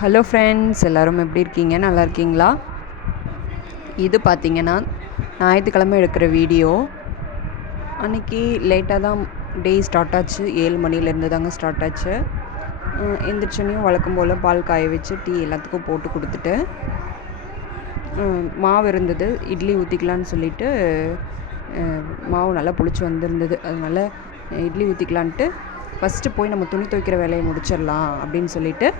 Hello friends, எல்லோரும் எப்படி இருக்கீங்க? நல்லா இருக்கீங்களா? இது பார்த்திங்கன்னா ஞாயிற்றுக்கிழமை எடுக்கிற வீடியோ. அன்றைக்கி லேட்டாக தான் டே ஸ்டார்ட் ஆச்சு. 7 மணிலேருந்து தாங்க ஸ்டார்ட் ஆச்சு. எந்திரிச்சோன்னையும் வழக்கம் போல் பால் காய வச்சு டீ எல்லாத்துக்கும் போட்டு கொடுத்துட்டு, மாவு இருந்தது, இட்லி ஊற்றிக்கலான்னு சொல்லிவிட்டு மாவு நல்லா புளிச்சு வந்திருந்தது. அதனால் இட்லி ஊற்றிக்கலான்ட்டு ஃபஸ்ட்டு போய் நம்ம துணி துவைக்கிற வேலையை முடிச்சிடலாம் அப்படின்னு சொல்லிவிட்டு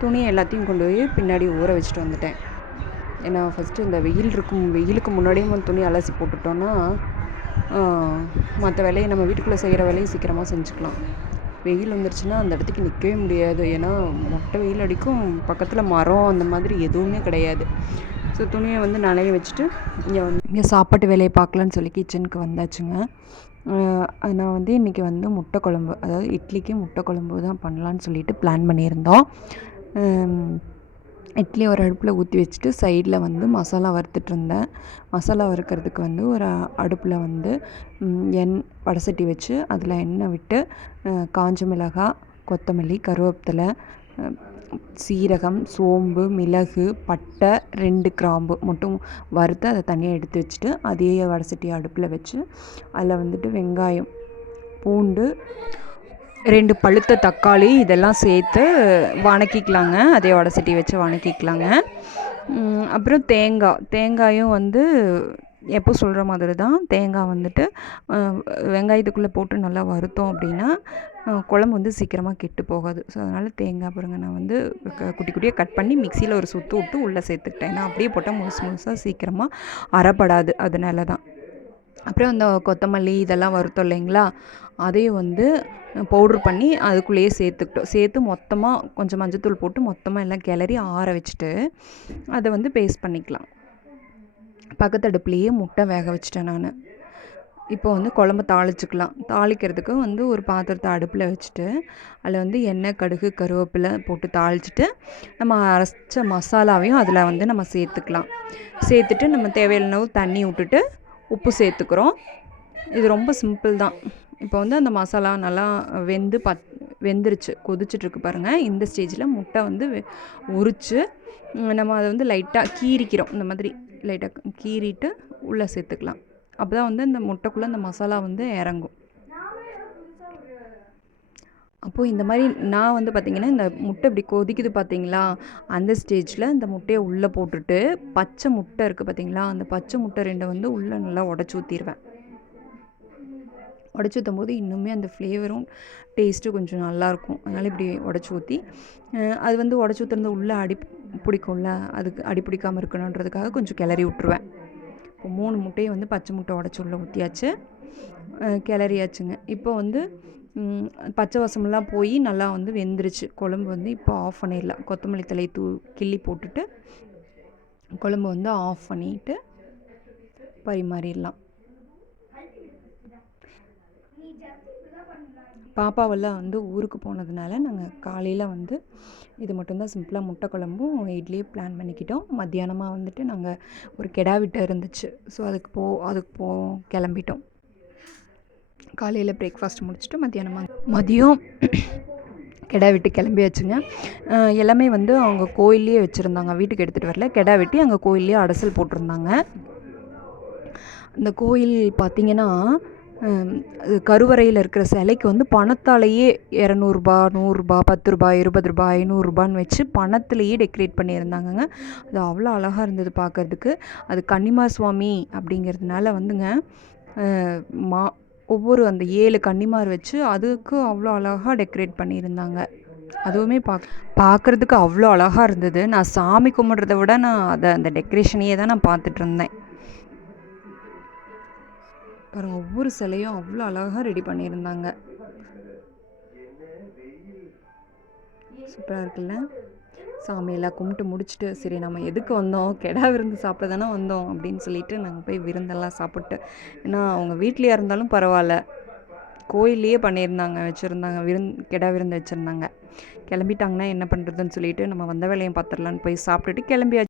துணியை எல்லாத்தையும் கொண்டு போய் பின்னாடி ஊற வச்சுட்டு வந்துட்டேன். ஏன்னா ஃபஸ்ட்டு இந்த வெயிலுக்கு முன்னாடியே துணி அலசி போட்டுட்டோன்னா மற்ற வேலையை நம்ம வீட்டுக்குள்ளே செய்கிற வேலையை சீக்கிரமாக செஞ்சுக்கலாம். வெயில் வந்துருச்சுன்னா அந்த இடத்துக்கு நிற்கவே முடியாது. ஏன்னா மொட்டை வெயில் அடிக்கும், பக்கத்தில் மரம் அந்த மாதிரி எதுவுமே கிடையாது. ஸோ துணியை நனைய வச்சுட்டு இங்கே சாப்பாட்டு வேலையை பார்க்கலான்னு சொல்லி கிச்சனுக்கு வந்தாச்சுங்க. நான் இன்றைக்கி முட்டை குழம்பு, அதாவது இட்லிக்கு முட்டை குழம்பு தான் பண்ணலான்னு சொல்லிட்டு பிளான் பண்ணியிருந்தோம். இட்லி ஒரு அடுப்பில் ஊற்றி வச்சுட்டு சைடில் மசாலா வறுத்துட்ருந்தேன். மசாலா வறுக்கிறதுக்கு ஒரு அடுப்பில் வடசட்டி வச்சு அதில் எண்ணெய் விட்டு காஞ்ச மிளகாய், கொத்தமல்லி, கருவேப்பிலை, சீரகம், சோம்பு, மிளகு, பட்டை, 2 கிராம்பு மட்டும் வறுத்து அதை தனியாக எடுத்து வச்சுட்டு அதே வடசட்டி அடுப்பில் வச்சு அதில் வெங்காயம், பூண்டு, 2 பழுத்த தக்காளி இதெல்லாம் சேர்த்து வணக்கிக்கலாங்க. அதே வடசட்டி வச்சு வணக்கிக்கலாங்க. அப்புறம் தேங்காயும் எப்போ சொல்கிற மாதிரி தான் தேங்காய் வெங்காயத்துக்குள்ளே போட்டு நல்லா வறுத்தோம் அப்படின்னா குழம்பு சீக்கிரமாக கெட்டு போகாது. ஸோ அதனால் தேங்காய் பாருங்கள், நான் குட்டி குட்டியாக கட் பண்ணி மிக்சியில் ஒரு சுற்று விட்டு உள்ளே சேர்த்துக்கிட்டேன். ஏன்னா அப்படியே போட்டால் முழுசாக சீக்கிரமாக அரைப்படாது, அதனால தான். அப்புறம் இந்த கொத்தமல்லி இதெல்லாம் வறுத்தோம் இல்லைங்களா, அதையும் பவுட்ரு பண்ணி அதுக்குள்ளேயே சேர்த்து மொத்தமாக கொஞ்சம் மஞ்சத்தூள் போட்டு மொத்தமாக எல்லாம் கிளறி ஆற வச்சுட்டு அதை பேஸ்ட் பண்ணிக்கலாம். பக்கத்து அடுப்புலேயே முட்டை வேக வச்சுட்டேன் நான். இப்போ குழம்பு தாளிச்சிக்கலாம். தாளிக்கிறதுக்கு ஒரு பாத்திரத்தை அடுப்பில் வச்சுட்டு அதில் எண்ணெய், கடுகு, கருவேப்பிலை போட்டு தாளிச்சிட்டு நம்ம அரைச்ச மசாலாவையும் அதில் நம்ம சேர்த்துக்கலாம். சேர்த்துட்டு நம்ம தேவையான அளவு தண்ணி விட்டுட்டு உப்பு சேர்த்துக்கிறோம். இது ரொம்ப சிம்பிள் தான். இப்போ அந்த மசாலா நல்லா வெந்துருச்சு, கொதிச்சிட்ருக்கு பாருங்கள். இந்த ஸ்டேஜில் முட்டை உரித்து நம்ம அதை லைட்டாக கீறிக்கிறோம். இந்த மாதிரி லைட்டாக கீறிட்டு உள்ளே சேர்த்துக்கலாம். அப்போ தான் இந்த முட்டைக்குள்ளே அந்த மசாலா இறங்கும். அப்போது இந்த மாதிரி நான் பார்த்திங்கன்னா இந்த முட்டை இப்படி கொதிக்குது பார்த்தீங்களா, அந்த ஸ்டேஜில் இந்த முட்டையை உள்ளே போட்டுட்டு பச்சை முட்டை இருக்குது பார்த்தீங்களா, அந்த பச்சை முட்டை 2 உள்ளே நல்லா உடச்சி ஊற்றிடுவேன். உடச்சி ஊற்றும் போது இன்னுமே அந்த ஃப்ளேவரும் டேஸ்ட்டும் கொஞ்சம் நல்லாயிருக்கும். அதனால் இப்படி உடச்சி ஊற்றி அது உடச்சி ஊற்றுறது உள்ளே அடி பிடிக்கும்ல, அதுக்கு அடி பிடிக்காமல் இருக்கணுன்றதுக்காக கொஞ்சம் கிளறி விட்ருவேன். இப்போ 3 முட்டையை பச்சை முட்டை உடச்சி உள்ளே ஊற்றியாச்சு, கிளறியாச்சுங்க. இப்போ பச்சை வாசமெல்லாம் போய் நல்லா வெந்துருச்சு குழம்பு. இப்போ ஆஃப் பண்ணிடலாம். கொத்தமல்லி தழையை கிள்ளி போட்டுட்டு குழம்பு ஆஃப் பண்ணிவிட்டு பரிமாறிடலாம். பாப்பாவெல்லாம் ஊருக்கு போனதுனால நாங்கள் காலையில் இது மட்டும்தான் சிம்பிளாக முட்டை குழம்பும் இட்லியும் பிளான் பண்ணிக்கிட்டோம். மத்தியானமாக நாங்கள் ஒரு கெடா விட்டு இருந்துச்சு. ஸோ அதுக்கு கிளம்பிட்டோம். காலையில் பிரேக்ஃபாஸ்ட் முடிச்சுட்டு மதியம் கெடா வெட்டி கிளம்பியாச்சுங்க. எல்லாமே அவங்க கோயில்லையே வச்சுருந்தாங்க, வீட்டுக்கு எடுத்துகிட்டு வரல. கெடா வெட்டி அங்கே கோயில்லையே அடசல் போட்டிருந்தாங்க. அந்த கோயில் பார்த்திங்கன்னா கருவறையில் இருக்கிற சிலைக்கு பணத்தாலேயே 200 ரூபாய், 100 ரூபாய், 10 ரூபாய், 20 ரூபாய், 500 ரூபான்னு வச்சு பணத்துலேயே டெக்கரேட் பண்ணியிருந்தாங்கங்க. அது அவ்வளோ அழகாக இருந்தது பார்க்குறதுக்கு. அது கன்னிமார் சுவாமி அப்படிங்கிறதுனால ஒவ்வொரு அந்த 7 கன்னிமார் வச்சு அதுக்கு அவ்வளோ அழகாக டெக்கரேட் பண்ணியிருந்தாங்க. அதுவுமே பார்க்குறதுக்கு அவ்வளோ அழகாக இருந்தது. நான் சாமி கும்பிட்றத விட அந்த டெக்கரேஷனையே தான் நான் பார்த்துட்டு இருந்தேன். பாருங்கள், ஒவ்வொரு சிலையும் அவ்வளோ அழகாக ரெடி பண்ணியிருந்தாங்க. சூப்பராக இருக்குல்ல. சாமியெல்லாம் கும்பிட்டு முடிச்சுட்டு சரி நம்ம எதுக்கு வந்தோம், கெடா விருந்து சாப்பிட தானே வந்தோம் அப்படின்னு சொல்லிட்டு நாங்கள் போய் விருந்தெல்லாம் சாப்பிட்டு, ஏன்னா அவங்க வீட்லேயே இருந்தாலும் பரவாயில்ல, கோயில்லையே வச்சுருந்தாங்க, கெடா விருந்து வச்சுருந்தாங்க. கிளம்பிட்டாங்கன்னா என்ன பண்ணுறதுன்னு சொல்லிட்டு நம்ம வந்த வேலையை பார்த்துடலான்னு போய் சாப்பிட்டுட்டு கிளம்பியாச்சு.